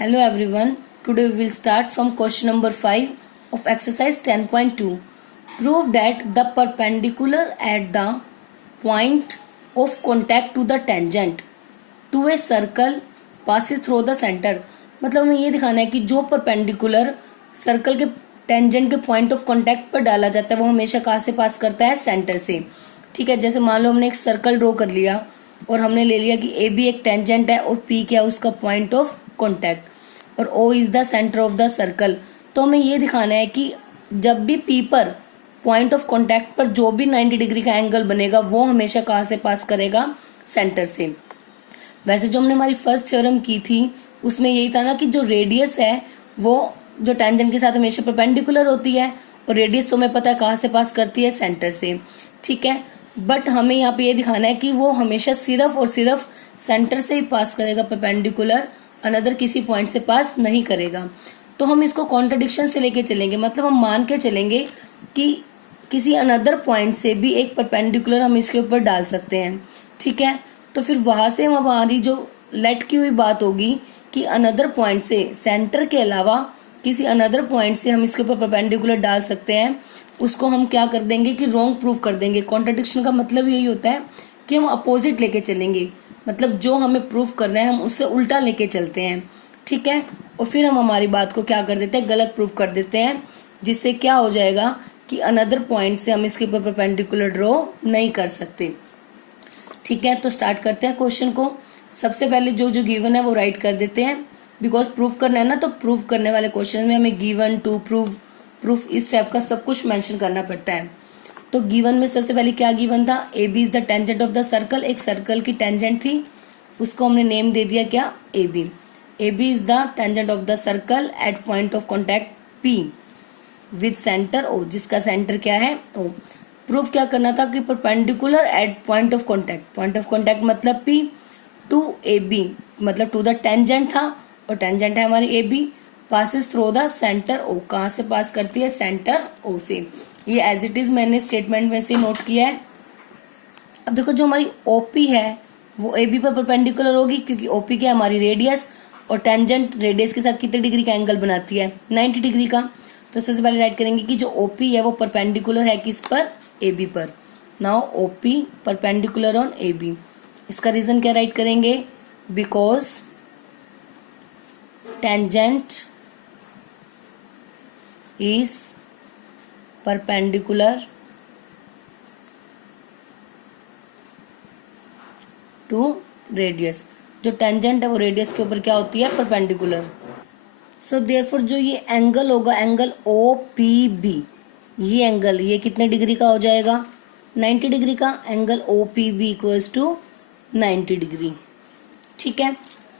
Hello everyone. Today we will start from question number 5 of exercise 10.2. Prove that the perpendicular at the point of contact to the tangent to a circle passes through the center. मतलब हमें ये दिखाना है कि जो perpendicular circle के tangent के point of contact पर डाला जाता है वो हमेशा कहाँ से पास करता है, सेंटर से. ठीक है, जैसे मान लो हमने एक सर्कल ड्रॉ कर लिया और हमने ले लिया कि ए बी एक टेंजेंट है और पी क्या है उसका पॉइंट ऑफ कांटेक्ट और O is the centre of the circle. तो हमें ये दिखाना है कि जब भी पी पर पॉइंट ऑफ कांटेक्ट पर जो भी 90 डिग्री का एंगल बनेगा वो हमेशा कहाँ से पास करेगा, सेंटर से. वैसे जो हमने हमारी फर्स्ट थ्योरम की थी उसमें यही था ना कि जो रेडियस है वो जो टेंजेंट के साथ हमेशा परपेंडिकुलर होती है और रेडियस तो हमें पता है कहाँ से पास करती है, सेंटर से. ठीक है, बट हमें यहाँ पे ये दिखाना है कि वो हमेशा सिर्फ और सिर्फ सेंटर से ही पास करेगा परपेंडिकुलर, अनदर किसी पॉइंट से पास नहीं करेगा. तो हम इसको कॉन्ट्रडिक्शन से लेके चलेंगे, मतलब हम मान के चलेंगे कि किसी अनदर पॉइंट से भी एक परपेंडिकुलर हम इसके ऊपर डाल सकते हैं. ठीक है, तो फिर वहां से हमारी जो लेट की हुई बात होगी कि अनदर पॉइंट से, सेंटर के अलावा किसी अनदर पॉइंट से हम इसके ऊपर परपेंडिकुलर डाल सकते हैं, उसको हम क्या कर देंगे कि रॉन्ग प्रूव कर देंगे. कॉन्ट्रडिक्शन का मतलब यही होता है कि हम अपोजिट लेके चलेंगे, मतलब जो हमें प्रूव करना है हम उससे उल्टा लेके चलते हैं. ठीक है, और फिर हम हमारी बात को क्या कर देते हैं, गलत प्रूव कर देते हैं, जिससे क्या हो जाएगा कि अनदर पॉइंट से हम इसके ऊपर परपेंडिकुलर ड्रॉ नहीं कर सकते. ठीक है, तो स्टार्ट करते हैं क्वेश्चन को. सबसे पहले जो जो गिवन है वो राइट कर देते हैं, बिकॉज प्रूफ करना है ना, तो प्रूफ करने वाले क्वेश्चन में हमें गिवन, टू, प्रूफ इस टाइप का सब कुछ मेंशन करना पड़ता है. तो गिवन में सबसे पहले क्या गिवन था, A B is the tangent of the circle. एक सर्कल की टेंजेंट थी, उसको हमने नेम दे दिया क्या, A B. A B is the tangent of the circle at point of contact P with centre O, जिसका सेंटर क्या है, ओ. प्रूफ क्या करना था कि perpendicular at point of contact, point of contact मतलब पी, टू ए बी मतलब to the tangent था और टेंजेंट है हमारी A B, passes through the centre O. कहाँ से पास करती है, सेंटर ओ से. ये एज इट इज मैंने स्टेटमेंट में से नोट किया है. अब देखो जो हमारी ओपी है वो ए बी पर परपेंडिकुलर होगी क्योंकि ओपी क्या है, हमारी रेडियस, और टेंजेंट रेडियस के साथ कितने डिग्री का एंगल बनाती है, 90 डिग्री का. तो सबसे पहले राइट करेंगे कि जो ओपी है वो परपेंडिकुलर है किस पर, ए बी पर. Now O P perpendicular on A B. इसका रीजन क्या राइट करेंगे, because tangent is perpendicular to radius. जो टेंजेंट है वो रेडियस के ऊपर क्या होती है, परपेंडिकुलर. सो देयरफॉर जो ये एंगल होगा, एंगल ओ पी बी, ये एंगल ये कितने डिग्री का हो जाएगा, 90 डिग्री का. Angle O P B equals to 90 degree. ठीक है,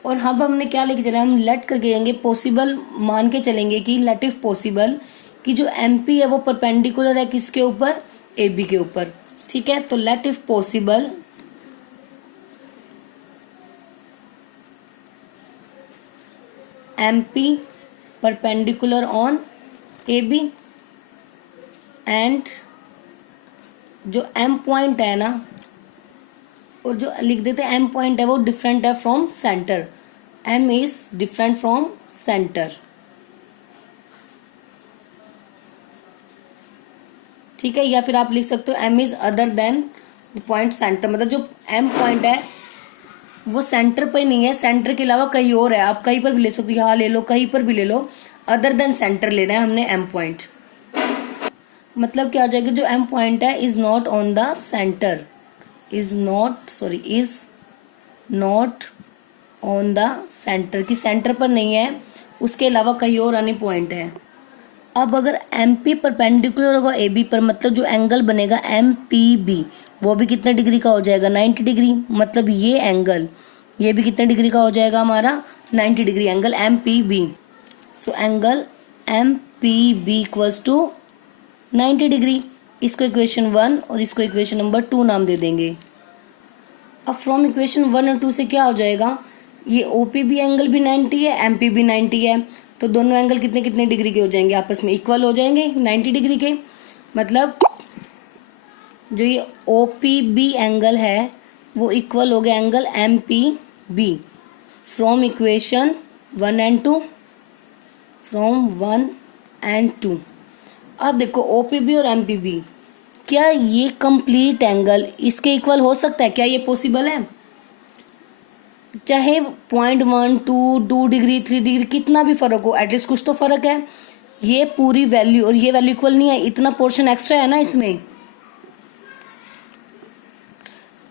और अब हमने क्या लेके चले, हम लेट करके जाएंगे, पॉसिबल मान के चलेंगे कि लेट इफ पॉसिबल कि जो एम पी है वो परपेंडिकुलर है किसके ऊपर, ए बी के ऊपर. ठीक है, तो let if possible M P perpendicular on A B and जो एम पॉइंट है ना, और जो लिख देते हैं एम पॉइंट है वो डिफरेंट है from centre. M is different from centre. ठीक है, या फिर आप लिख सकते हो M is other than point centre. मतलब जो एम पॉइंट है वो सेंटर पर नहीं है, सेंटर के अलावा कहीं और है. आप कहीं पर भी ले सकते हो, यहाँ ले लो, कहीं पर भी ले लो, अदर देन सेंटर लेना है हमने एम पॉइंट. मतलब क्या हो जाएगा, जो एम पॉइंट है is not on the centre, is not on the centre, की सेंटर पर नहीं है, उसके अलावा कहीं और अन्य पॉइंट है. अब अगर एम पी परपेंडिकुलर होगा ए बी पर, मतलब जो एंगल बनेगा एम पी बी वो भी कितने डिग्री का हो जाएगा, 90 डिग्री. मतलब ये एंगल ये भी कितने डिग्री का हो जाएगा हमारा, 90 degree, angle M P B. So angle M P B equals to 90 degree. इसको इक्वेशन 1 और इसको इक्वेशन नंबर 2 नाम दे देंगे. अब फ्रॉम इक्वेशन 1 और 2 से क्या हो जाएगा, ये ओपी बी एंगल भी 90 है, एम पी भी 90 है, तो दोनों एंगल कितने कितने डिग्री के हो जाएंगे, आपस में इक्वल हो जाएंगे 90 डिग्री के. मतलब जो ये ओ पी बी एंगल है वो इक्वल हो गया angle M P B from equation 1 and 2, from 1 and 2। अब देखो OPB और MPB, क्या ये कंप्लीट एंगल इसके इक्वल हो सकता है? क्या ये पॉसिबल है? चाहे 0.1 2 डिग्री 3 डिग्री कितना भी फर्क हो, एटलीस्ट कुछ तो फर्क है। ये पूरी वैल्यू और ये वैल्यू इक्वल नहीं है, इतना पोर्शन एक्स्ट्रा है ना इसमें।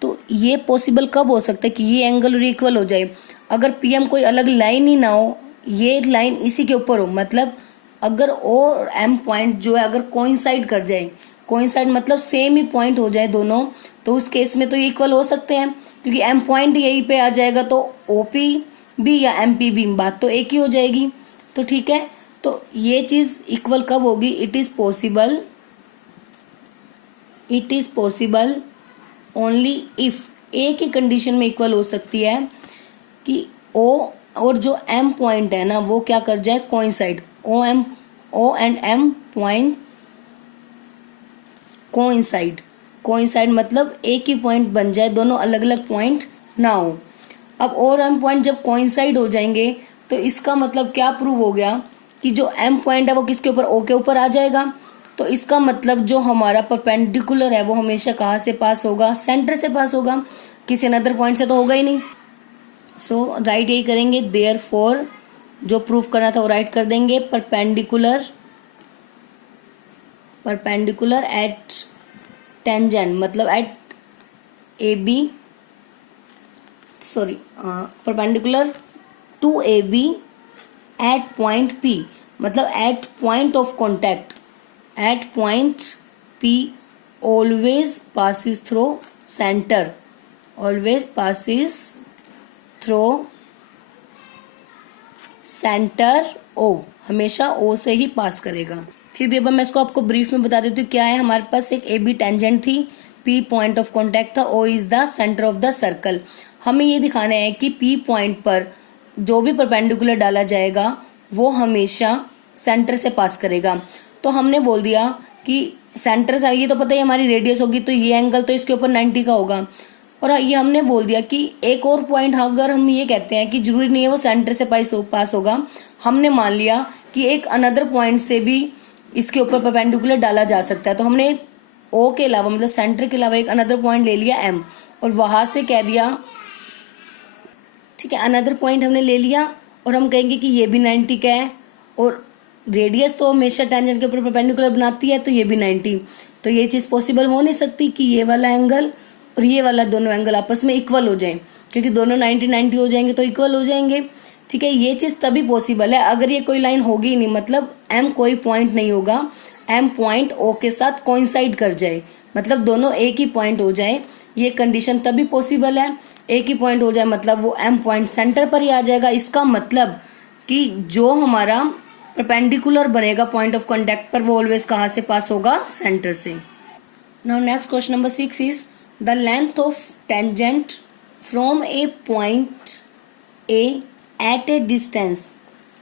तो ये पॉसिबल कब हो सकता है कि ये एंगल इक्वल हो जाए? अगर PM कोई अलग लाइन ही ना हो, ये लाइन इसी के ऊपर हो, मतलब अगर O और M पॉइंट जो है अगर कोइंसाइड कर जाए, कोइंसाइड मतलब सेम ही पॉइंट हो जाए दोनों, तो उस केस में तो ये इक्वल हो सकते हैं, क्योंकि M पॉइंट यहीं पे आ जाएगा, तो OPB या MPB बात तो एक ही हो जाएगी। तो ठीक है, तो ये चीज इक्वल कब होगी? It is possible only if, एक ही कंडीशन में इक्वल हो सकती है कि O और जो M पॉइंट है ना वो क्या कर जाए? Coincide. O and M point coincide मतलब एक ही पॉइंट बन जाए, दोनों अलग अलग पॉइंट ना हो। अब O और M पॉइंट जब कोइंसाइड हो जाएंगे तो इसका मतलब क्या प्रूव हो गया कि जो M पॉइंट है वो किसके ऊपर? O के ऊपर आ जाएगा। तो इसका मतलब जो हमारा परपेंडिकुलर है वो हमेशा कहाँ से पास होगा? सेंटर से पास होगा, किसी अनदर पॉइंट से तो होगा ही नहीं। सो राइट यही करेंगे, देयरफॉर जो प्रूफ करना था वो राइट कर देंगे, परपेंडिकुलर एट टेंजेंट मतलब at AB, sorry perpendicular to AB at point P, मतलब at point of contact, at point P always passes through centre, always passes through centre O, हमेशा O से ही पास करेगा। फिर भी अब मैं इसको आपको ब्रीफ में बता देती हूँ क्या है। हमारे पास एक AB टेंजेंट थी, P पॉइंट ऑफ कॉन्टैक्ट था, O is the centre of the circle. हमें ये दिखाना है कि P पॉइंट पर जो भी परपेंडिकुलर डाला जाएगा वो हमेशा सेंटर से पास करेगा। तो हमने बोल दिया कि सेंटर से, ये तो पता ही हमारी रेडियस होगी, तो ये एंगल तो इसके ऊपर 90 का होगा। और ये हमने बोल दिया कि एक और पॉइंट, अगर हम ये कहते हैं कि जरूरी नहीं है वो सेंटर से पास होगा, हमने मान लिया कि एक अनदर पॉइंट से भी इसके ऊपर परपेंडिकुलर डाला जा सकता है। तो हमने O के अलावा मतलब सेंटर के अलावा एक अनदर पॉइंट ले लिया M, और वहां से कह दिया, ठीक है, अनदर पॉइंट हमने ले लिया और हम कहेंगे कि ये भी 90 का है, और रेडियस तो हमेशा टेंजेंट के ऊपर परपेंडिकुलर बनाती है, तो ये भी 90। तो ये चीज पॉसिबल हो नहीं सकती कि ये वाला एंगल और ये वाला दोनों एंगल आपस में इक्वल हो जाए, क्योंकि दोनों 90 हो जाएंगे तो इक्वल हो जाएंगे। ठीक है, ये चीज तभी पॉसिबल है अगर ये कोई लाइन होगी नहीं, मतलब M कोई पॉइंट नहीं होगा, M पॉइंट O के साथ कोइंसाइड कर जाए, मतलब दोनों एक ही पॉइंट हो जाए। ये कंडीशन तभी पॉसिबल है, एक ही पॉइंट हो जाए मतलब वो M पॉइंट सेंटर पर ही आ जाएगा। इसका मतलब कि जो हमारा परपेंडिकुलर बनेगा पॉइंट ऑफ कॉन्टैक्ट पर वो ऑलवेज कहाँ से पास होगा? सेंटर से। Now next question number 6 is the length of tangent from a point A at a distance,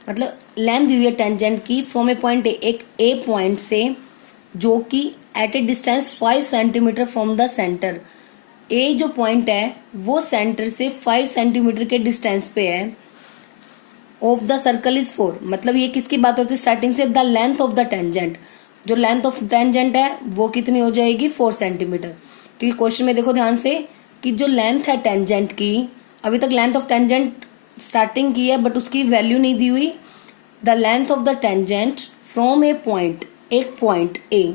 मतलब लेंथ दी हुई है टेंजेंट की फ्रॉम ए पॉइंट A, एक A पॉइंट से जो कि at a distance 5 centimetre from the centre. A जो पॉइंट है वो सेंटर से 5 सेंटीमीटर के डिस्टेंस पे है। ऑफ द सर्कल इज 4, मतलब ये किसकी बात होती है? स्टार्टिंग से the length of the tangent, जो लेंथ ऑफ टेंजेंट है वो कितनी हो जाएगी? 4 सेंटीमीटर। क्योंकि क्वेश्चन में देखो ध्यान से कि जो लेंथ है टेंजेंट की, अभी तक लेंथ ऑफ टेंजेंट स्टार्टिंग की है बट उसकी वैल्यू नहीं दी हुई। The length of the tangent from a point, एक पॉइंट A,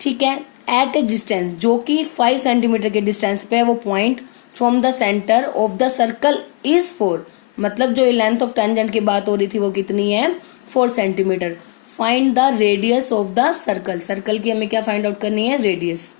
ठीक है, एट ए डिस्टेंस जो कि 5 सेंटीमीटर के डिस्टेंस पे है वो point, from the centre of the circle is 4, मतलब जो लेंथ ऑफ टेंजेंट की बात हो रही थी वो कितनी है? 4 centimetre. Find the radius of the circle, circle की हमें क्या फाइंड आउट करनी है? रेडियस।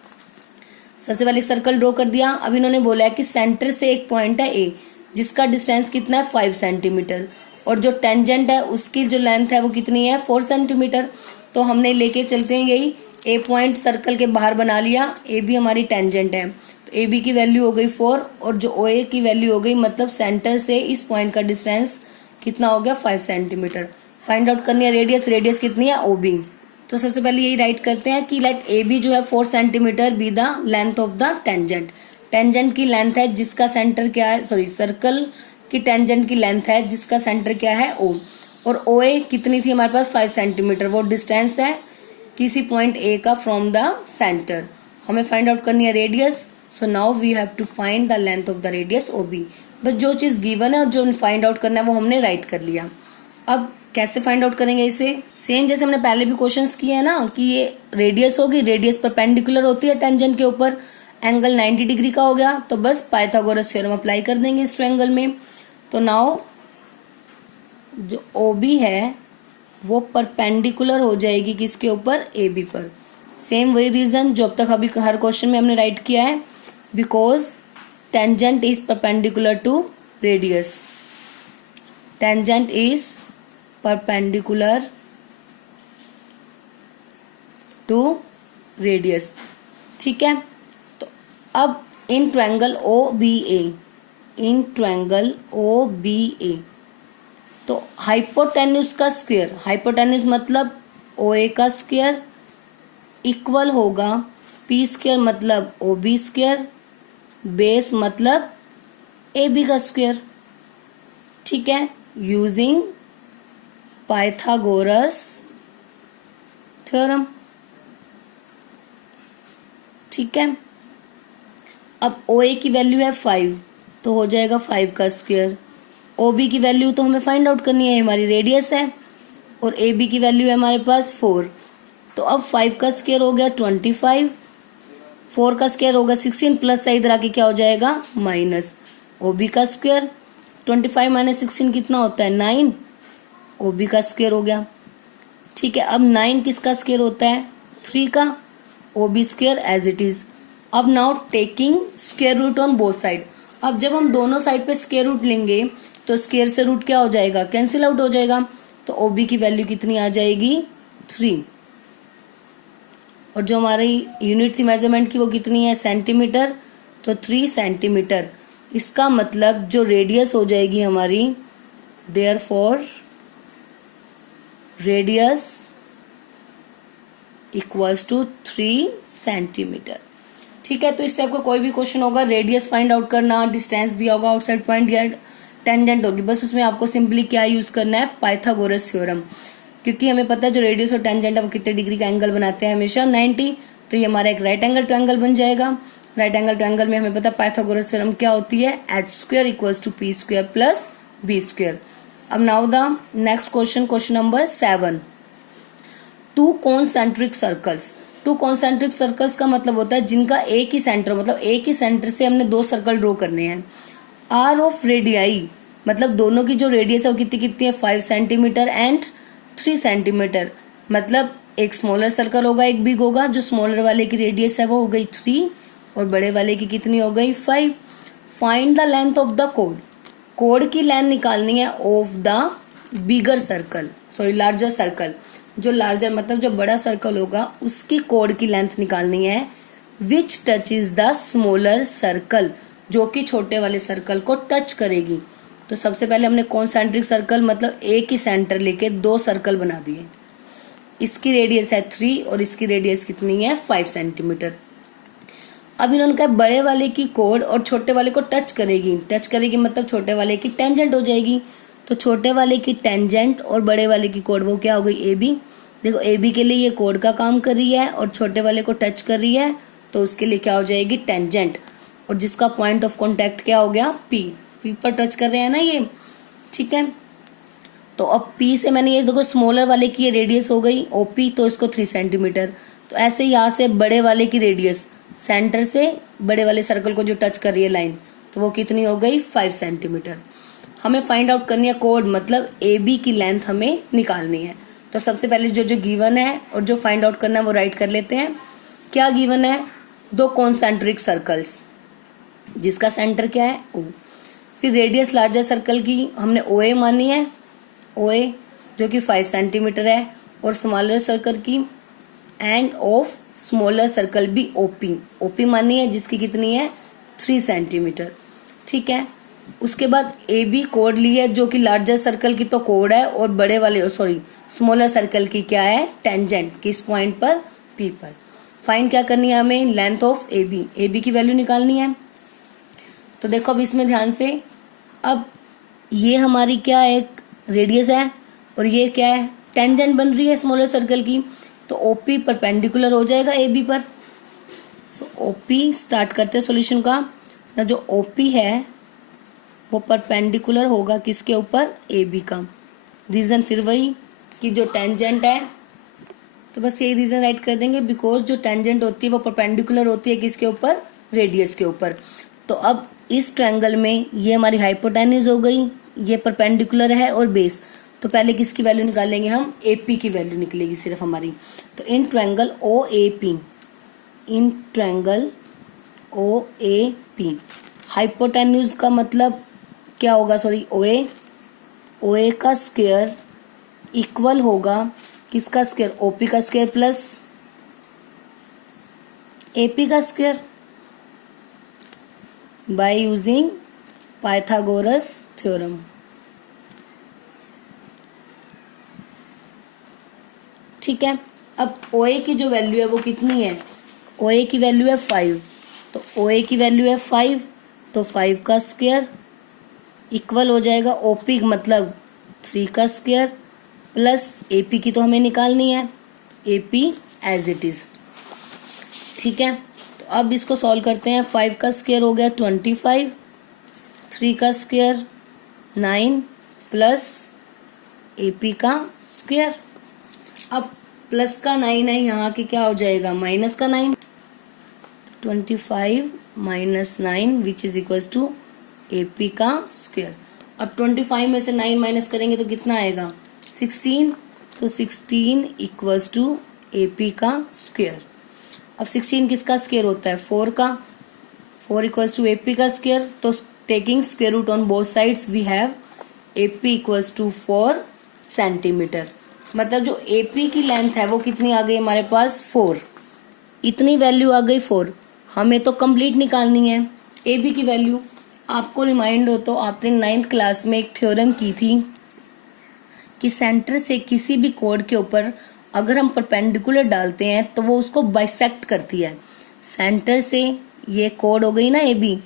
सबसे पहले सर्कल ड्रॉ कर दिया। अब इन्होंने बोला है कि सेंटर से एक पॉइंट है A जिसका डिस्टेंस कितना है? 5 सेंटीमीटर, और जो टेंजेंट है उसकी जो लेंथ है वो कितनी है? 4 सेंटीमीटर। तो हमने लेके चलते हैं यही A पॉइंट सर्कल के बाहर बना लिया, A भी हमारी टेंजेंट है, तो A B की वैल्यू हो गई 4 और जो OA की वैल्यू हो गई, मतलब सेंटर से इस पॉइंट का डिस्टेंस कितना हो गया? 5 सेंटीमीटर। फाइंड आउट करनी है रेडियस, रेडियस कितनी है? OB। तो सबसे पहले यही राइट करते हैं कि लेट AB जो है 4 centimetre be the length of the tangent. Tangent की लेंथ है जिसका सेंटर क्या है? सॉरी, सर्कल कि टेंजेंट की लेंथ है जिसका सेंटर क्या है ओ, और ओ ए कितनी थी हमारे पास 5 सेंटीमीटर, वो डिस्टेंस है किसी पॉइंट ए का फ्रॉम द सेंटर। हमें फाइंड आउट करनी है radius, so now we have to find the length of the radius O B. बस जो चीज गिवन है और जो फाइंड आउट करना है वो हमने राइट कर लिया। अब कैसे फाइंड आउट करेंगे इसे, सेम जैसे हमने पहले भी क्वेश्चंस किए हैं ना कि ये रेडियस होगी, रेडियस परपेंडिकुलर होती है टेंजेंट के ऊपर, एंगल 90 डिग्री का हो गया, तो बस पाइथागोरस थ्योरम अप्लाई कर देंगे इस ट्रायंगल में। तो नाउ जो OB है वो परपेंडिकुलर हो जाएगी किसके ऊपर, AB पर। सेम वही रीजन जो अब तक अभी हर क्वेश्चन में हमने राइट किया है, because tangent is perpendicular to radius, tangent is perpendicular to radius. ठीक है, तो अब in triangle OBA, in triangle OBA तो हाइपोटेन्यूज का स्क्वायर, हाइपोटेन्यूज मतलब OA का स्क्वायर इक्वल होगा P स्क्वायर मतलब OB स्क्वायर, बेस मतलब AB का स्क्वायर। ठीक है, यूजिंग पाइथागोरस थ्योरम। ठीक है, अब OA की वैल्यू है 5 तो हो जाएगा 5 का स्क्वायर, OB की वैल्यू तो हमें फाइंड आउट करनी है, हमारी रेडियस है, और AB की वैल्यू है हमारे पास 4। तो अब 5 का स्क्वायर हो गया 25, 4 का स्क्वायर होगा 16, प्लस इधर आके क्या हो जाएगा माइनस, OB का स्क्वायर 25 माइनस 16 कितना होता है 9, OB का स्क्वायर हो गया। ठीक है, अब 9 किसका स्क्वायर होता है 3 का, OB square as it is. अब now taking square root on both side, अब जब हम दोनों साइड पे स्क्वायर रूट लेंगे तो स्क्वायर से रूट क्या हो जाएगा, कैंसिल आउट हो जाएगा, तो OB की वैल्यू कितनी आ जाएगी 3, और जो हमारी यूनिट थी मेजरमेंट की वो कितनी है सेंटीमीटर, तो 3 सेंटीमीटर। इसका मतलब जो रेडियस हो जाएगी हमारी, therefore radius equals to 3 centimetre. ठीक है, तो इस टाइप का कोई भी क्वेश्चन होगा, रेडियस फाइंड आउट करना, डिस्टेंस दिया होगा आउटसाइड पॉइंट या टेंजेंट होगी, बस उसमें आपको सिंपली क्या यूज करना है पाइथागोरस थ्योरम, क्योंकि हमें पता है जो रेडियस और टेंजेंट है वो कितने डिग्री का एंगल बनाते हैं हमेशा 90, तो ये हमारा एक राइट एंगल ट्रायंगल बन जाएगा। राइट एंगल ट्रायंगल में हमें पता है पाइथागोरस थ्योरम क्या होती है, H square equals to P square plus B square. अब now the next question, question number 7, two concentric circles. Two concentric circles का मतलब होता है जिनका एक ही सेंटर, मतलब एक ही सेंटर से हमने 2 सर्कल ड्रॉ करने हैं। आर ऑफ रेडियाई मतलब दोनों की जो रेडियस है वो कितनी कितनी है 5 सेंटीमीटर एंड 3 सेंटीमीटर, मतलब एक स्मॉलर सर्कल होगा एक बिग होगा, जो स्मॉलर वाले की रेडियस है वो हो गई 3 और बड़े वाले की कितनी हो गई 5। Find the length of the code, code की लेंथ निकालनी है of the bigger circle, sorry larger circle, जो लार्जर मतलब जो बड़ा सर्कल होगा उसकी कोड की लेंथ निकालनी है, विच touch is the smaller circle, जो कि छोटे वाले सर्कल को टच करेगी। तो सबसे पहले हमने कॉन्सेंट्रिक सर्कल मतलब एक ही सेंटर लेके 2 सर्कल बना दिए, इसकी रेडियस है 3 और इसकी रेडियस कितनी है 5 सेंटीमीटर। अब इन्होंने कहा बड़े वाले की कोड और छोटे वाले को टच करेगी, टच करेगी मतलब छोटे वाले की टेंजेंट हो जाएगी, तो छोटे वाले की टेंजेंट और बड़े वाले की कोड वो क्या हो गई AB। देखो AB के लिए ये कोड का काम कर रही है और छोटे वाले को टच कर रही है, तो उसके लिए क्या हो जाएगी टेंजेंट, और जिसका पॉइंट ऑफ कॉन्टेक्ट क्या हो गया P पर टच कर रहे हैं ना ये। ठीक है, तो अब P से मैंने ये देखो स्मॉलर वाले की ये रेडियस हो गई OP, तो इसको 3 सेंटीमीटर, तो ऐसे यहाँ से बड़े वाले की रेडियस सेंटर से बड़े वाले सर्कल को जो टच कर रही है लाइन, तो वो कितनी हो गई 5 सेंटीमीटर। हमें फाइंड आउट करनी है कोड मतलब AB की लेंथ हमें निकालनी है। तो सबसे पहले जो जो गिवन है और जो फाइंड आउट करना है वो राइट कर लेते हैं। क्या गिवन है, 2 कॉन्सेंट्रिक सर्कल्स जिसका सेंटर क्या है O, फिर रेडियस लार्जर सर्कल की हमने OA मानी है, OA जो कि 5 सेंटीमीटर है, और स्मॉलर सर्कल की एंड ऑफ स्मॉलर सर्कल भी OP मानी है जिसकी कितनी है 3 सेंटीमीटर। ठीक है, उसके बाद AB कोड ली है जो कि लार्जर सर्कल की तो कोड है, और बड़े वाले सॉरी स्मॉलर सर्कल की क्या है टेंजेंट, किस पॉइंट पर P पर। फाइंड क्या करनी है हमें, लेंथ ऑफ AB की वैल्यू निकालनी है। तो देखो अब इसमें ध्यान से, अब ये हमारी क्या है, एक रेडियस है और ये क्या है, टेंजेंट बन रही है स्मॉलर सर्कल की, तो ओपी परपेंडिकुलर हो जाएगा ए बी पर। सो ओपी स्टार्ट करते हैं सॉल्यूशन का ना, जो ओपी है वो परपेंडिकुलर होगा किसके ऊपर, ए बी का। रीजन फिर वही कि जो टेंजेंट है, तो बस यही रीजन राइट कर देंगे, बिकॉज जो टेंजेंट होती है वो परपेंडिकुलर होती है किसके ऊपर, रेडियस के ऊपर। तो अब इस ट्रायंगल में ये हमारी हाइपोटेन्यूज हो गई, ये परपेंडिकुलर है और बेस, तो पहले किसकी वैल्यू निकालेंगे हम, एपी की वैल्यू निकलेगी सिर्फ हमारी। तो in triangle O A P, in triangle O A P hypotenuse का मतलब क्या होगा, सॉरी ओ ए का स्क्वायर इक्वल होगा किसका स्क्वायर, ओपी का स्क्वायर प्लस एपी का square by using Pythagoras theorem. ठीक है, अब OA की जो वैल्यू है वो कितनी है, OA की वैल्यू है 5, तो OA की वैल्यू है 5, तो 5 का स्क्वायर इक्वल हो जाएगा OP मतलब 3 का स्क्वायर प्लस AP की तो हमें निकालनी है, AP एज इट इज। ठीक है, तो अब इसको सॉल्व करते हैं। 5 का स्क्वायर हो गया 25, 3 का स्क्वायर 9 प्लस AP का स्क्वायर। अब प्लस का 9 है, यहाँ के क्या हो जाएगा, माइनस का 9, 25 minus 9 which is equal to AP का स्क्वायर। अब 25 में से 9 माइनस करेंगे तो कितना आएगा, 16, तो 16 इक्वल्स टू AP का स्क्वायर। अब 16 किसका स्क्वायर होता है, 4 का, 4 इक्वल्स टू AP का स्क्वायर, तो taking square root on both sides we have AP equals to 4 centimetre. मतलब जो AP की लेंथ है वो कितनी आ गई हमारे पास, 4, इतनी वैल्यू आ गई 4। हमें तो कंप्लीट निकालनी है AB की वैल्यू। आपको रिमाइंड हो तो आपने 9th क्लास में एक थ्योरम की थी कि सेंटर से किसी भी कोड के ऊपर अगर हम परपेंडिकुलर डालते हैं तो वो उसको बाइसेक्ट करती है। सेंटर से ये कोड हो गई ना AB,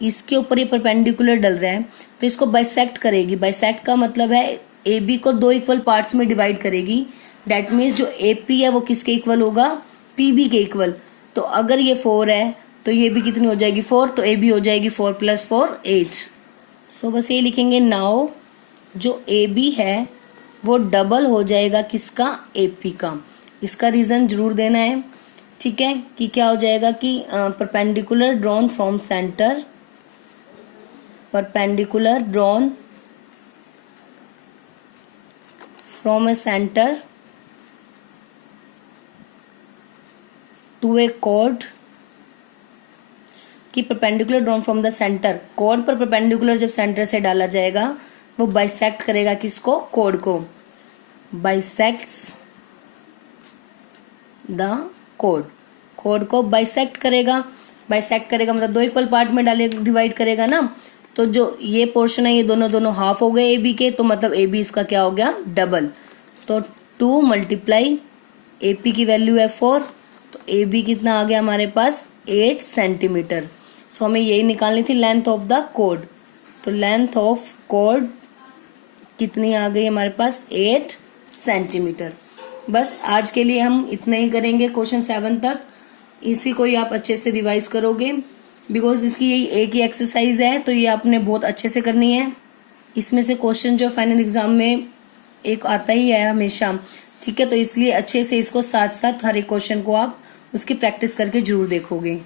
इसके ऊपर ये परपेंडिकुलर डल रहा है तो इसको बाइसेक्ट करेगी। बाइसेक्ट का मतलब है AB को 2 इक्वल पार्ट्स में डिवाइड करेगी। डेट मीन्स जो AP है वो किसके इक्वल होगा, PB के इक्वल। तो अगर ये 4 है तो ये भी कितनी हो जाएगी, 4, तो AB हो जाएगी 4 + 4 8। सो बस ये लिखेंगे, नाउ जो AB है वो डबल हो जाएगा किसका, AP का। इसका रीजन जरूर देना है, ठीक है, कि क्या हो जाएगा कि perpendicular drawn from centre, perpendicular drawn from a centre to a chord, कि perpendicular drawn from the centre, chord पर परपेंडिकुलर जब सेंटर से डाला जाएगा वो बाइसेक्ट करेगा किसको, कॉर्ड को, बाइसेक्ट्स द कॉर्ड, कॉर्ड को बाइसेक्ट करेगा। बाइसेक्ट करेगा मतलब 2 इक्वल पार्ट में डाले डिवाइड करेगा ना, तो जो ये पोर्शन है ये दोनों हाफ हो गए AB के, तो मतलब AB इसका क्या हो गया, डबल। तो 2 × AP की वैल्यू है 4, तो AB कितना आ गया हमारे पास, 8 सेंटीमीटर। सो हमें यही निकालनी थी लेंथ ऑफ द कॉर्ड। तो लेंथ ऑफ कॉर्ड कितनी आ गई हमारे पास, 8 सेंटीमीटर। बस आज के लिए हम इतना ही करेंगे क्वेश्चन 7 तक। इसी को ही आप अच्छे से रिवाइज करोगे बिकॉज इसकी यही एक ही एक्सरसाइज है, तो ये आपने बहुत अच्छे से करनी है। इसमें से क्वेश्चन जो फाइनल एग्जाम में एक आता ही है हमेशा, ठीक है, तो इसलिए अच्छे से इसको साथ साथ हर एक क्वेश्चन को आप उसकी प्रैक्टिस करके जरूर देखोगे।